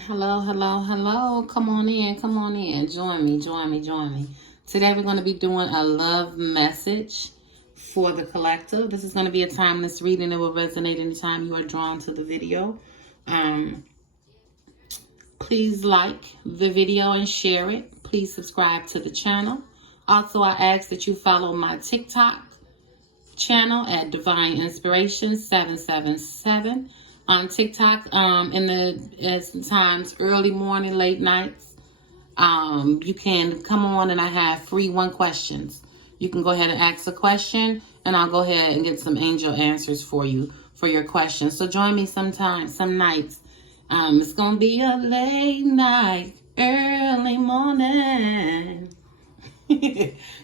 Hello, hello, hello. Come on in, come on in. Join me, join me, join me. Today we're going to be doing a love message for the collective. This is going to be a timeless reading that will resonate anytime you are drawn to the video. Please like the video and share it. Please subscribe to the channel. Also, I ask that you follow my TikTok channel at Divine Inspiration 777 on TikTok. In the times early morning, late nights, you can come on and I have free one questions. You can go ahead and ask a question and I'll go ahead and get some angel answers for you for your questions. So join me sometime, some nights. It's gonna be a late night, early morning.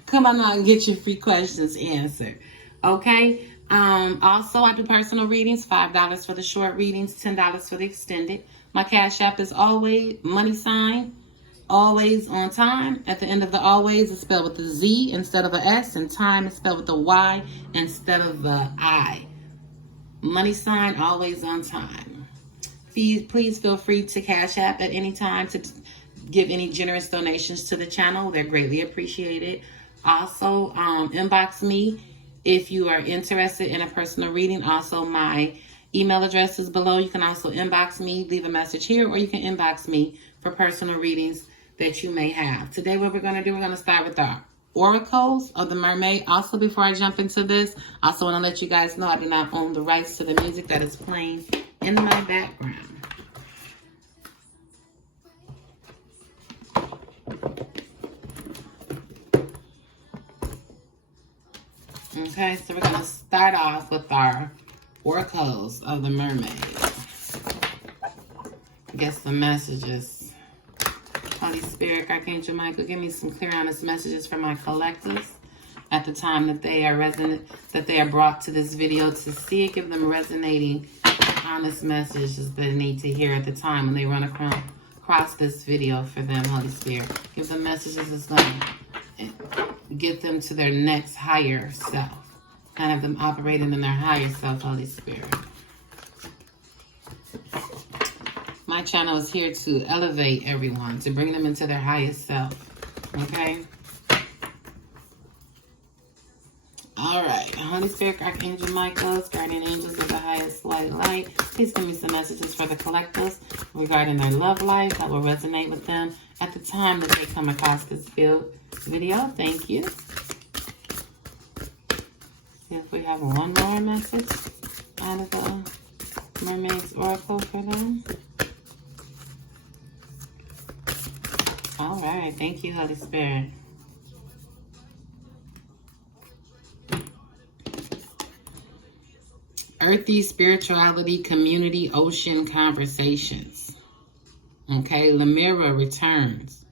Come on out and get your free questions answered. Okay. Also, I do personal readings, $5 for the short readings, $10 for the extended. My Cash App is always money sign, always on time. At the end of the always is spelled with the Z instead of the S, and time is spelled with the Y instead of the I. Money sign, always on time. Please feel free to Cash App at any time to give any generous donations to the channel. They're greatly appreciated. Also, inbox me if you are interested in a personal reading. Also, my email address is below. You can also inbox me, leave a message here, or you can inbox me for personal readings that you may have. Today, what we're going to do, we're going to start with our oracles of the mermaid. Also, before I jump into this, I also want to let you guys know I do not own the rights to the music that is playing in my background. Okay, so we're going to start off with our oracles of the mermaid. I guess the messages. Holy Spirit, Archangel Michael, give me some clear, honest messages for my collectives at the time that they are that they are brought to this video to see it. Give them resonating, honest messages that they need to hear at the time when they run across this video for them, Holy Spirit. Give them messages that's going to get them to their next higher self. And have them operating in their higher self, Holy Spirit. My channel is here to elevate everyone, to bring them into their highest self. Okay? Alright. Holy Spirit, Archangel Michael, guardian angels of the highest light. Please give me some messages for the collectives regarding their love life that will resonate with them at the time that they come across this video. Thank you. See if we have one more message out of the Mermaid's Oracle for them. All right. Thank you, Holy Spirit. Earthy spirituality, community, ocean conversations. Okay. Lemira returns.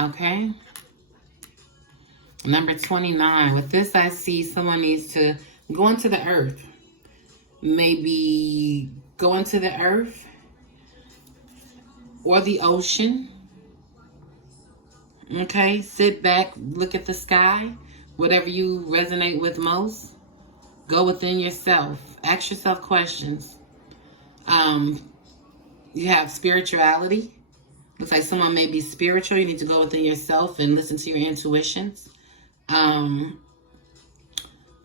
Okay. Number 29. With this, I see someone needs to go into the earth. Maybe go into the earth or the ocean. Okay? Sit back, look at the sky. Whatever you resonate with most. Go within yourself. Ask yourself questions. You have spirituality. Looks like someone may be spiritual. You need to go within yourself and listen to your intuitions.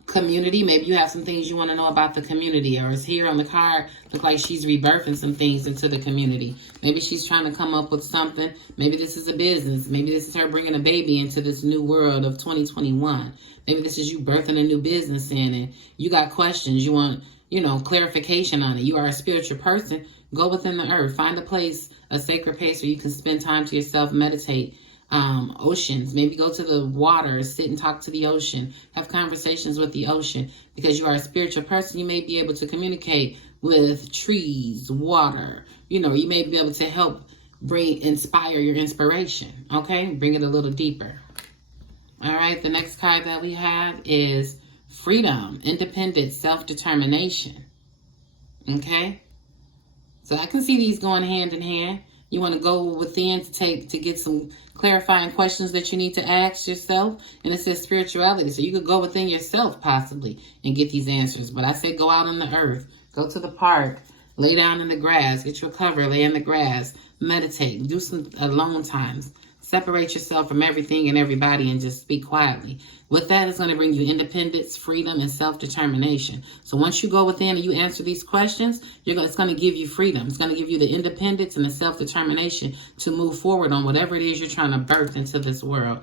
Community, maybe you have some things you want to know about the community, or it's here on the card, look like she's rebirthing some things into the community. Maybe she's trying to come up with something. Maybe this is a business. Maybe this is her bringing a baby into this new world of 2021. Maybe this is you birthing a new business in, and you got questions. You want, clarification on it. You are a spiritual person. Go within the earth. Find a place, a sacred place where you can spend time to yourself, meditate. Oceans, maybe go to the water, sit and talk to the ocean, have conversations with the ocean. Because you are a spiritual person, you may be able to communicate with trees, water. You may be able to help inspire your inspiration. Okay, bring it a little deeper. All right, the next card that we have is freedom, independence, self-determination. Okay, so I can see these going hand in hand. You want to go within to get some clarifying questions that you need to ask yourself. And it says spirituality. So you could go within yourself possibly and get these answers. But I say go out on the earth. Go to the park. Lay down in the grass. Get your cover. Lay in the grass. Meditate. Do some alone times. Separate yourself from everything and everybody and just speak quietly. With that, it's going to bring you independence, freedom, and self-determination. So once you go within and you answer these questions, it's going to give you freedom. It's going to give you the independence and the self-determination to move forward on whatever it is you're trying to birth into this world.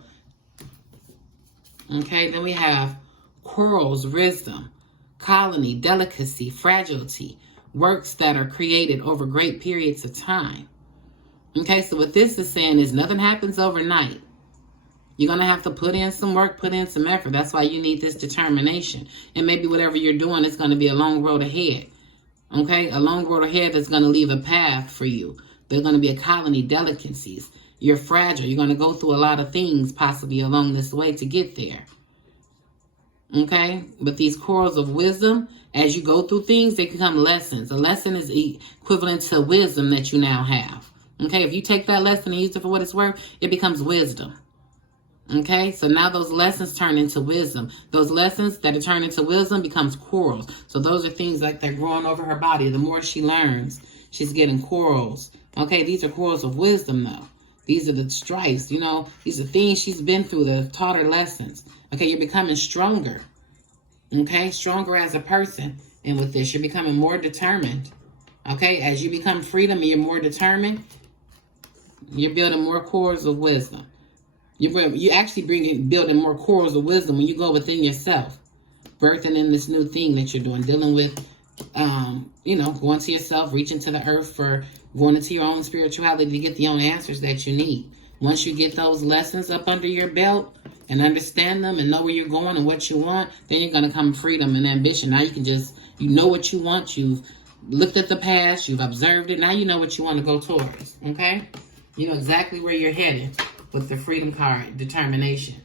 Okay, then we have corals, wisdom, colony, delicacy, fragility, works that are created over great periods of time. Okay, so what this is saying is nothing happens overnight. You're going to have to put in some work, put in some effort. That's why you need this determination. And maybe whatever you're doing is going to be a long road ahead. Okay, a long road ahead that's going to leave a path for you. There's going to be a colony, delicacies. You're fragile. You're going to go through a lot of things possibly along this way to get there. Okay, but these corals of wisdom, as you go through things, they become lessons. A lesson is equivalent to wisdom that you now have. Okay, if you take that lesson and use it for what it's worth, it becomes wisdom. Okay, so now those lessons turn into wisdom. Those lessons that are turned into wisdom becomes corals. So those are things like they're growing over her body. The more she learns, she's getting corals. Okay, these are corals of wisdom though. These are the stripes, you know, these are things she's been through that have taught her lessons. Okay, you're becoming stronger. Okay, stronger as a person. And with this, you're becoming more determined. Okay, as you become freedom and you're more determined, you're building more corals of wisdom. You actually building more corals of wisdom when you go within yourself, birthing in this new thing that you're doing, dealing with, going to yourself, reaching to the earth for going into your own spirituality to get the own answers that you need. Once you get those lessons up under your belt and understand them and know where you're going and what you want, then you're going to come freedom and ambition. Now you can you know what you want. You've looked at the past. You've observed it. Now you know what you want to go towards. Okay? You know exactly where you're headed with the freedom card, determination.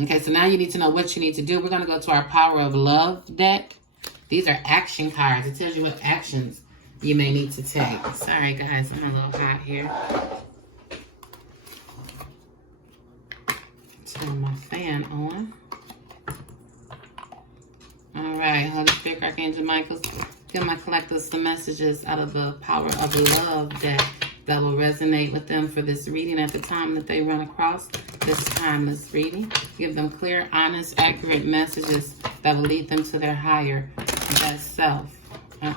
Okay, so now you need to know what you need to do. We're going to go to our Power of Love deck. These are action cards. It tells you what actions you may need to take. Sorry, guys. I'm a little hot here. Turn my fan on. All right, Holy Spirit, Archangel Michael, give my collectors some messages out of the Power of Love deck that will resonate with them for this reading at the time that they run across this timeless reading. Give them clear, honest, accurate messages that will lead them to their higher best self. All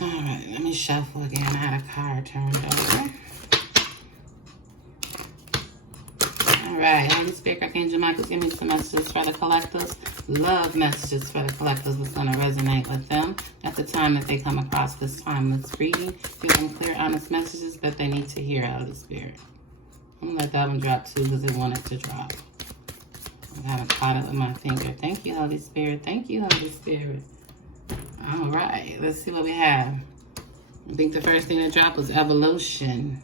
right, let me shuffle again. I had a card turned over. All right, Holy Spirit, Archangel Michael, give me some messages for the collectors. Love messages for the collectors that's going to resonate with them at the time that they come across this timeless reading. Give them clear, honest messages that they need to hear out of the Spirit. I'm going to let that one drop too because it wanted to drop. I haven't caught it with my finger. Thank you, Holy Spirit. Thank you, Holy Spirit. All right, let's see what we have. I think the first thing that dropped was evolution.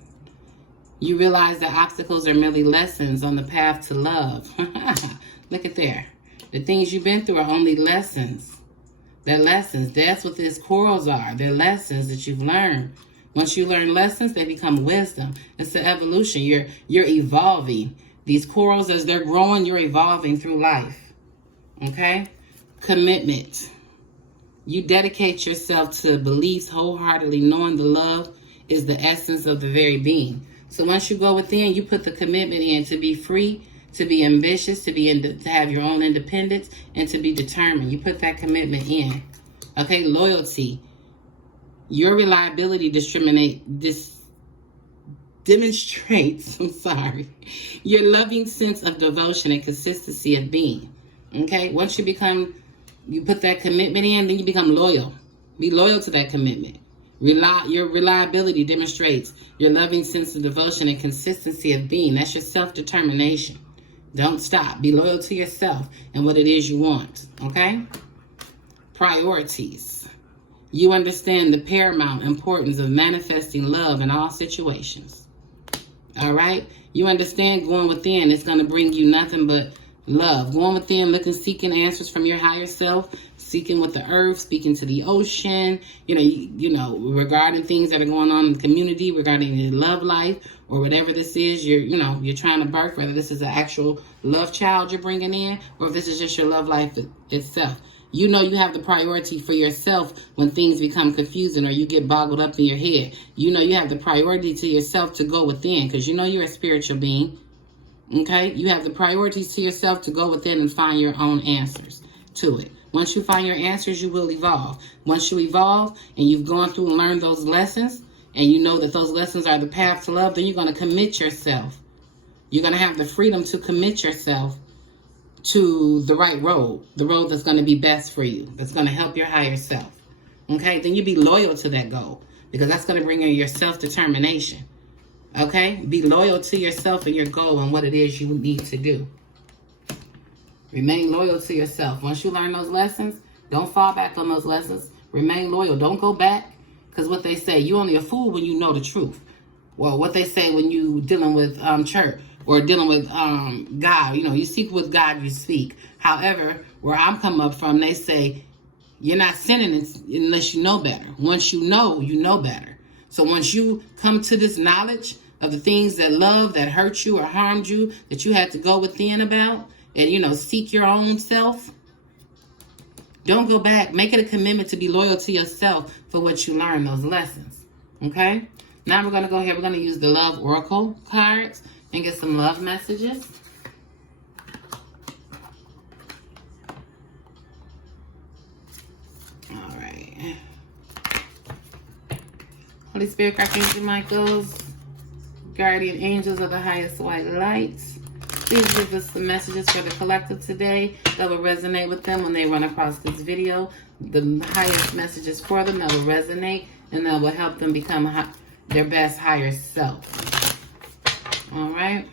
You realize that obstacles are merely lessons on the path to love. Look at there. The things you've been through are only lessons. They're lessons. That's what these corals are. They're lessons that you've learned. Once you learn lessons, they become wisdom. It's the evolution. You're evolving. These corals, as they're growing, you're evolving through life. Okay? Commitment. You dedicate yourself to beliefs wholeheartedly, knowing the love is the essence of the very being. So once you go within, you put the commitment in to be free, to be ambitious, to have your own independence, and to be determined. You put that commitment in. Okay, loyalty. Your reliability demonstrates, your loving sense of devotion and consistency of being. Okay, once you put that commitment in, then you become loyal. Be loyal to that commitment. Your reliability demonstrates your loving sense of devotion and consistency of being. That's your self-determination. Don't stop. Be loyal to yourself and what it is you want. Okay? Priorities. You understand the paramount importance of manifesting love in all situations. All right? You understand going within, it's going to bring you nothing but love. Going within, looking, seeking answers from your higher self, seeking with the earth, speaking to the ocean, you know, regarding things that are going on in the community, regarding your love life, or whatever this is you're trying to birth, whether this is an actual love child you're bringing in, or if this is just your love life itself. You know you have the priority for yourself when things become confusing or you get boggled up in your head. You know you have the priority to yourself to go within, because you know you're a spiritual being. Okay? You have the priorities to yourself to go within and find your own answers to it. Once you find your answers, you will evolve. Once you evolve and you've gone through and learned those lessons, and you know that those lessons are the path to love, then you're going to commit yourself. You're going to have the freedom to commit yourself to the right road, the road that's going to be best for you, that's going to help your higher self. Okay? Then you be loyal to that goal, because that's going to bring in your self-determination. Okay? Be loyal to yourself and your goal and what it is you need to do. Remain loyal to yourself. Once you learn those lessons, don't fall back on those lessons. Remain loyal. Don't go back, because what they say, you only a fool when you know the truth. Well, what they say when you dealing with church or dealing with God, you seek with God, you speak. However, where I'm come up from, they say you're not sinning unless you know better. Once you know better. So once you come to this knowledge of the things that hurt you or harmed you, that you had to go within about, and, seek your own self, don't go back. Make it a commitment to be loyal to yourself for what you learned, those lessons. Okay? Now we're going to go ahead. We're going to use the Love Oracle cards and get some love messages. All right. Holy Spirit, Archangel Michaels, guardian angels of the highest white lights, please give us some messages for the collective today that will resonate with them when they run across this video. The highest messages for them that will resonate and that will help them become their best higher self. All right.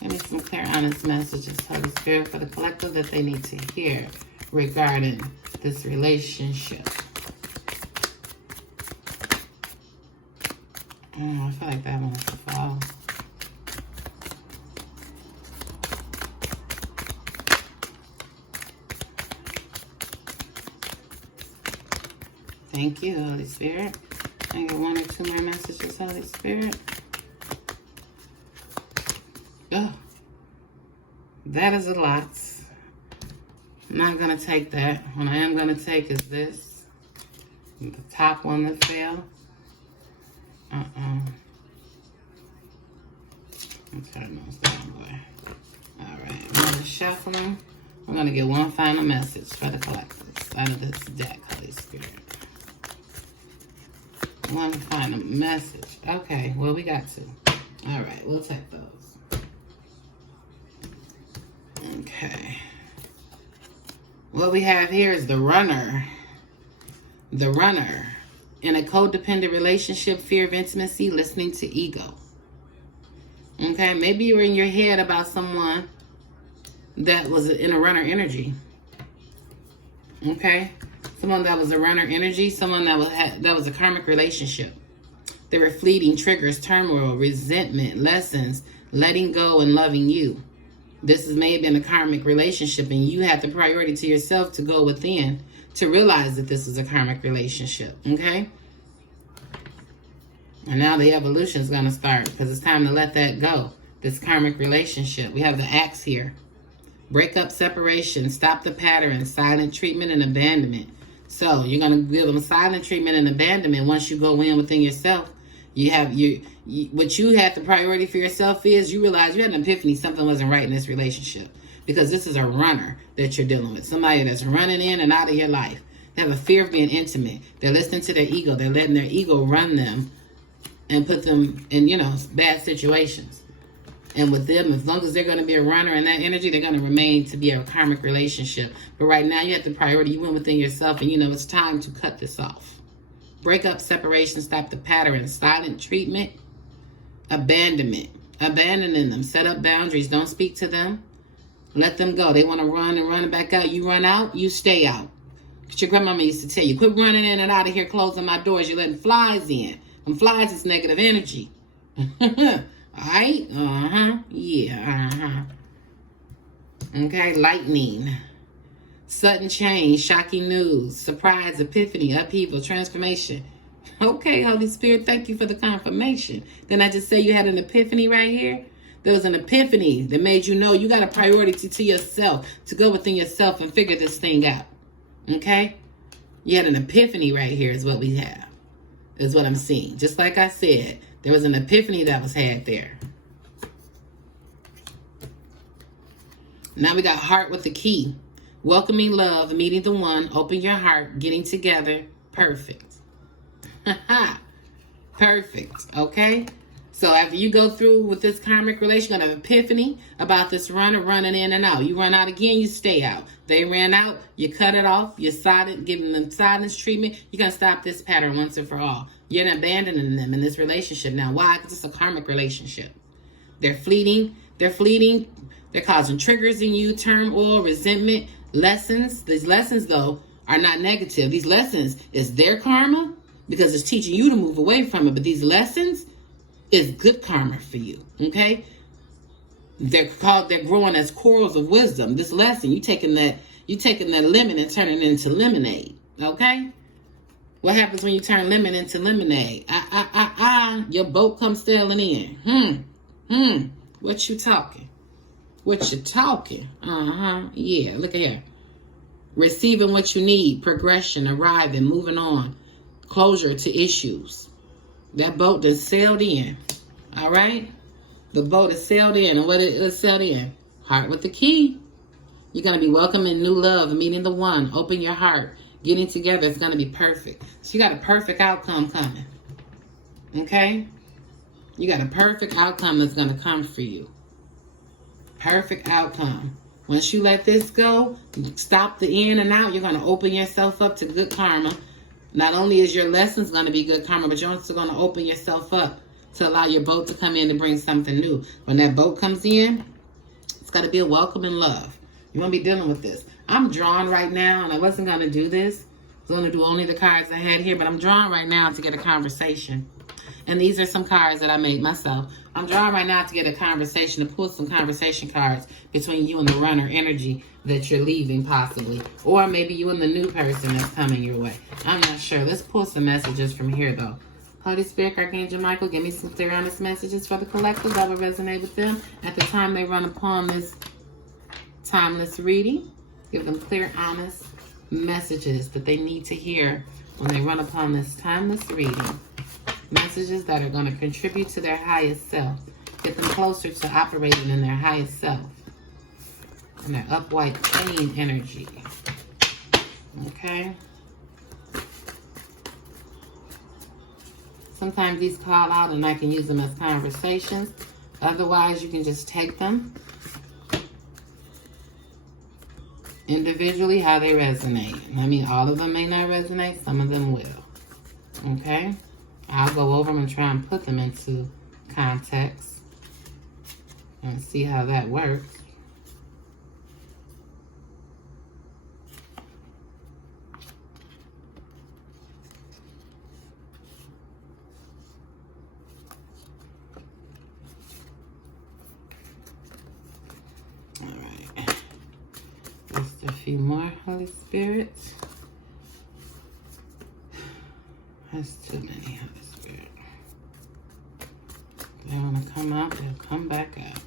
Give me some clear, honest messages, Holy Spirit, for the collective that they need to hear regarding this relationship. Oh, I feel like that one wants to fall. Thank you, Holy Spirit. I get one or two more messages, Holy Spirit. Oh, that is a lot. I'm not going to take that. What I am going to take is this. The top one that fell. I'm turning those down, boy. All right, I'm going to shuffle them. I'm going to get one final message for the collectives out of this deck, Holy Spirit. One final message. Okay, well, we got two. All right, we'll take those. Okay. What we have here is the runner. The runner. In a codependent relationship, fear of intimacy, listening to ego. Okay, maybe you were in your head about someone that was in a runner energy. Okay? Someone that was a runner energy, someone that was a karmic relationship. They were fleeting triggers, turmoil, resentment, lessons, letting go and loving you. This may have been a karmic relationship, and you had the priority to yourself to go within to realize that this was a karmic relationship, okay? And now the evolution is going to start, because it's time to let that go, this karmic relationship. We have the axe here. Breakup, separation, stop the pattern, silent treatment, and abandonment. So you're going to give them silent treatment and abandonment once you go in within yourself. What you had the priority for yourself is you realize you had an epiphany, something wasn't right in this relationship. Because this is a runner that you're dealing with. Somebody that's running in and out of your life. They have a fear of being intimate. They're listening to their ego. They're letting their ego run them and put them in, bad situations. And with them, as long as they're going to be a runner in that energy, they're going to remain to be a karmic relationship. But right now, you have the priority. You went within yourself, and it's time to cut this off. Breakup, separation, stop the pattern, silent treatment, abandonment. Abandoning them. Set up boundaries. Don't speak to them. Let them go. They want to run and run back out. You run out, you stay out. Because your grandmama used to tell you, quit running in and out of here, closing my doors. You're letting flies in. And flies is negative energy. All right? Yeah, Okay, lightning. Sudden change, shocking news, surprise, epiphany, upheaval, transformation. Okay, Holy Spirit, thank you for the confirmation. Then I just say you had an epiphany right here? There was an epiphany that made you know you got a priority to yourself, to go within yourself and figure this thing out. Okay? You had an epiphany right here is what we have. Is what I'm seeing. Just like I said, there was an epiphany that was had there. Now we got heart with the key. Welcoming love, meeting the one, open your heart, getting together. Perfect. Perfect. Okay? So after you go through with this karmic relation, you're going to have an epiphany about this runner running in and out. You run out again, you stay out. They ran out, you cut it off, you silent, giving them silence treatment. You're going to stop this pattern once and for all. You're not abandoning them in this relationship. Now, why? Because it's a karmic relationship. They're fleeting. They're fleeting. They're causing triggers in you, turmoil, resentment, lessons. These lessons, though, are not negative. These lessons is their karma because it's teaching you to move away from it. But these lessons is good karma for you, okay? They're growing as corals of wisdom. This lesson, you taking that lemon and turning it into lemonade, okay? What happens when you turn lemon into lemonade? Your boat comes sailing in. What you talking? What you talking? Yeah, look at here. Receiving what you need, progression, arriving, moving on, closure to issues. That boat just sailed in. All right? The boat is sailed in. And what it sailed in? Heart with the key. You're going to be welcoming new love, meeting the one. Open your heart. Getting together is going to be perfect. So you got a perfect outcome coming. Okay? You got a perfect outcome that's going to come for you. Perfect outcome. Once you let this go, stop the in and out, you're going to open yourself up to good karma. Not only is your lessons going to be good karma, but you're also going to open yourself up to allow your boat to come in and bring something new. When that boat comes in, it's got to be a welcome and love. You won't be dealing with this. I'm drawn right now, and I wasn't going to do this. I was going to do only the cards I had here, but I'm drawn right now to get a conversation. And these are some cards that I made myself. I'm drawing right now to get a conversation, to pull some conversation cards between you and the runner energy that you're leaving possibly. Or maybe you and the new person that's coming your way. I'm not sure. Let's pull some messages from here though. Holy Spirit, Archangel Michael, give me some clear, honest messages for the collective that will resonate with them at the time they run upon this timeless reading. Give them clear, honest messages that they need to hear when they run upon this timeless reading. Messages that are going to contribute to their highest self. Get them closer to operating in their highest self. And their upright clean energy. Okay? Sometimes these call out and I can use them as conversations. Otherwise, you can just take them individually how they resonate. I mean, all of them may not resonate. Some of them will. Okay? I'll go over them and try and put them into context and see how that works. All right. Just a few more, Holy Spirit. That's too many, Holy Spirit. They want to come out, they'll come back out.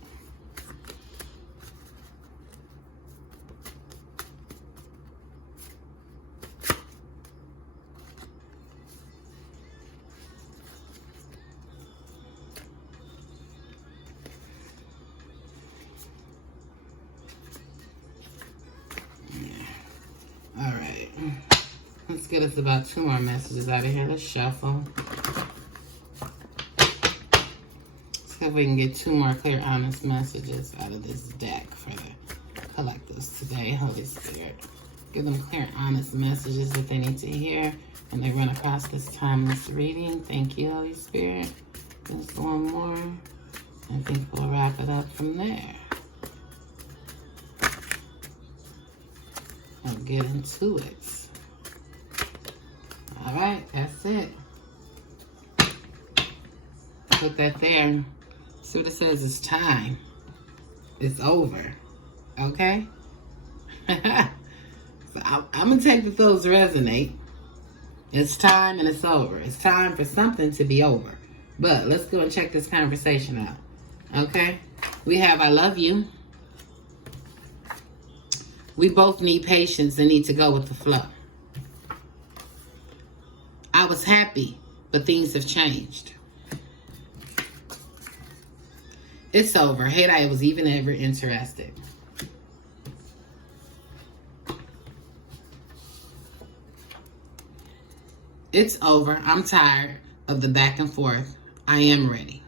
All right. Let's get us about 2 more messages out of here. Let's shuffle. Let's see if we can get 2 more clear, honest messages out of this deck for the collectives today, Holy Spirit. Give them clear, honest messages that they need to hear when they run across this timeless reading. Thank you, Holy Spirit. Just 1 more. I think we'll wrap it up from there. I'll get into it. All right, that's it. Put that there. See what it says, it's time. It's over. Okay? So I'm going to take that those resonate. It's time and it's over. It's time for something to be over. But let's go and check this conversation out. Okay? We have I love you. We both need patience and need to go with the flow. I was happy, but things have changed. It's over. Hate I was even ever interested. It's over. I'm tired of the back and forth. I am ready.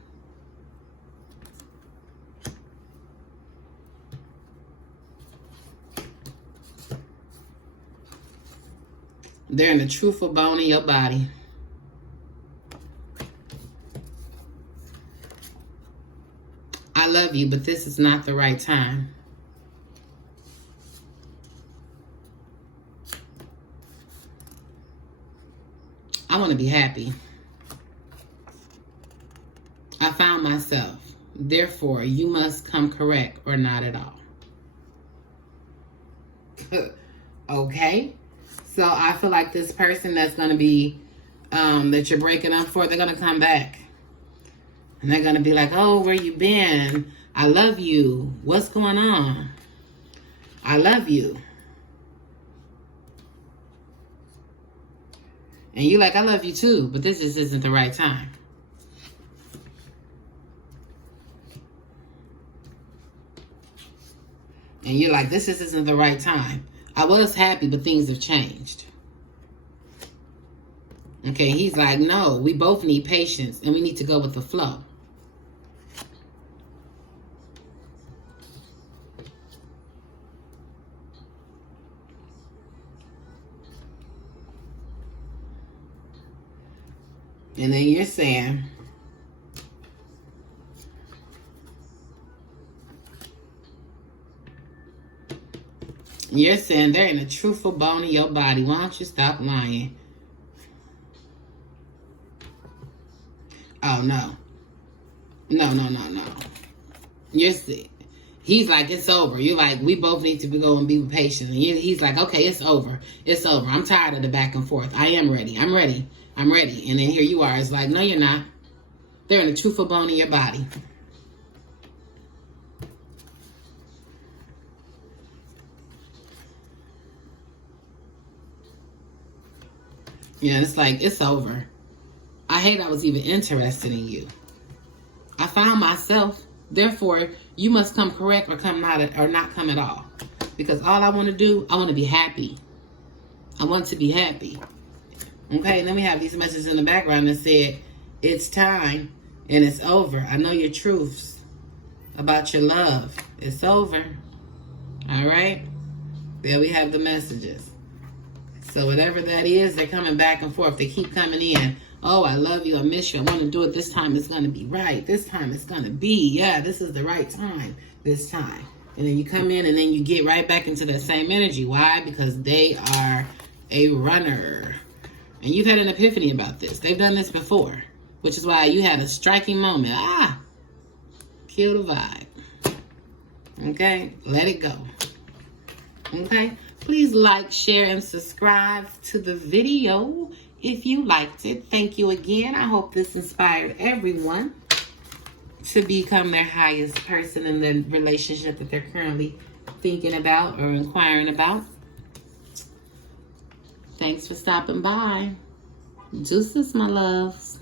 They're in the truthful bone in your body. I love you, but this is not the right time. I want to be happy. I found myself. Therefore, you must come correct or not at all. Okay? So I feel like this person that's going to be, that you're breaking up for, they're going to come back. And they're going to be like, oh, where you been? I love you. What's going on? I love you. And you like, I love you too, but this just isn't the right time. And you're like, this just isn't the right time. I was happy, but things have changed. Okay, he's like, no, we both need patience and we need to go with the flow. And then you're saying, they're in a truthful bone in your body. Why don't you stop lying? Oh, no. No. He's like, it's over. You're like, we both need to go and be patient. And he's like, okay, it's over. It's over. I'm tired of the back and forth. I am ready. I'm ready. I'm ready. And then here you are. It's like, no, you're not. They're in a truthful bone in your body. Yeah, it's like, it's over. I hate I was even interested in you. I found myself. Therefore, you must come correct or not come at all. Because all I want to do, I want to be happy. I want to be happy. Okay, and then we have these messages in the background that said, it's time and it's over. I know your truths about your love. It's over. All right? There we have the messages. So whatever that is, they're coming back and forth. They keep coming in. Oh, I love you. I miss you. I want to do it. This time it's going to be right. This time it's going to be. Yeah, this is the right time. This time. And then you come in and then you get right back into that same energy. Why? Because they are a runner. And you've had an epiphany about this. They've done this before. Which is why you had a striking moment. Kill the vibe. Okay? Let it go. Okay? Please like, share, and subscribe to the video if you liked it. Thank you again. I hope this inspired everyone to become their highest person in the relationship that they're currently thinking about or inquiring about. Thanks for stopping by. Deuces, my loves.